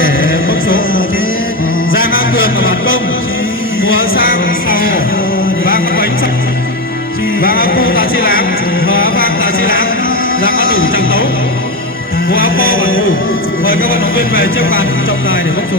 để bốc số. Giang A Cường ở bản công mua sang sào vang bánh sắp vang A Pô Tạ Chi Láng và vang Tạ Chi Láng Giang A Đủ Tràng Tấu mua A Pô bản ngủ. Mời các vận động viên về trước bàn trọng tài để bốc số.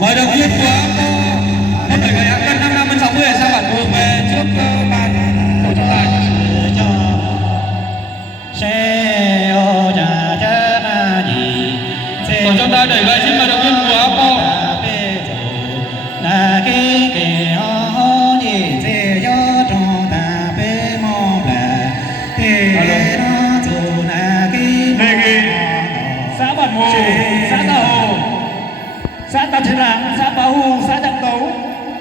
Mời đồng viên của em đẩy người áo cân 55-60 sang bản buồng về trước bàn của trọng tài. Tổ trọng tài đẩy về xin mời đồng viên của Apo. Đề nghị xã Bản Hồ, xã Tà Hồ, xã Tạ Chi Láng, xã Pá Hu, xã Tràng Tấu,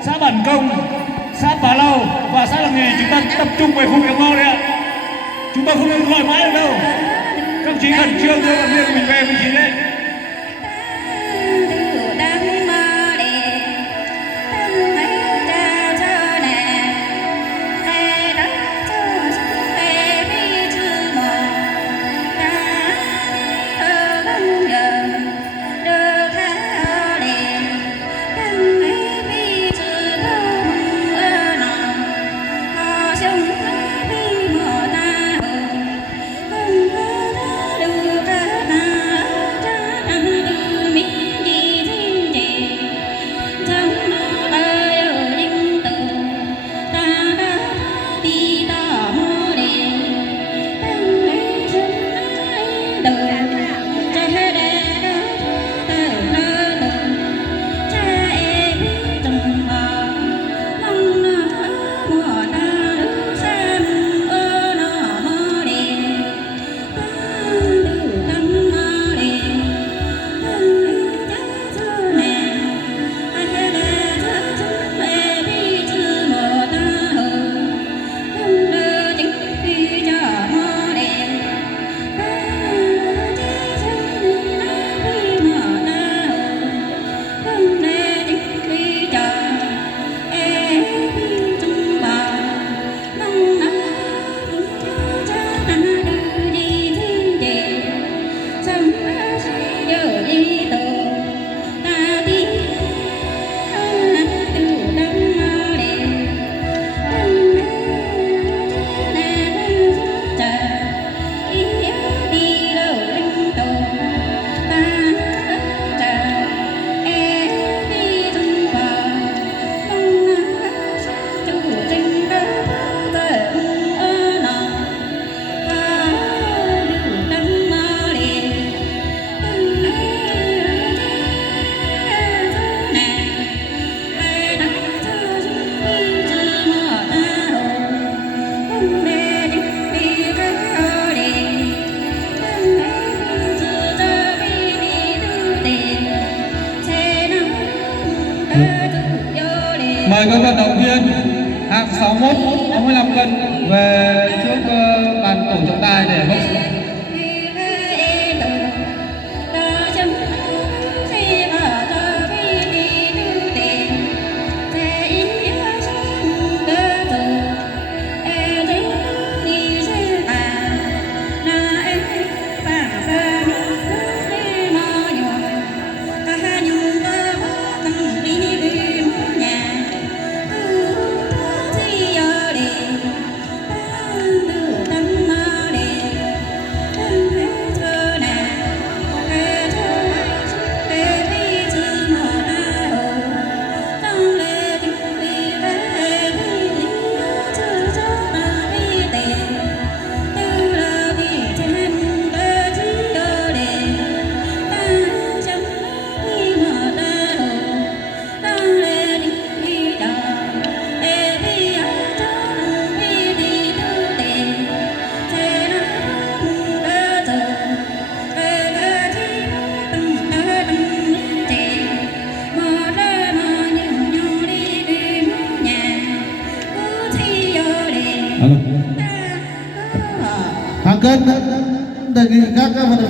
xã Bản Công, xã Pá Lau và xã Làng Nghề chúng ta tập trung về khu vực mau đấy ạ. Chúng ta không nên gọi mãi được đâu. Các ông chí khẩn trương đưa vận viên mình về vị trí đấy. Mời các vận động viên hạng 61, 65 cân về trước bàn tổ trọng tài để bốc số. Alo. Hàng cân đề nghị các vận động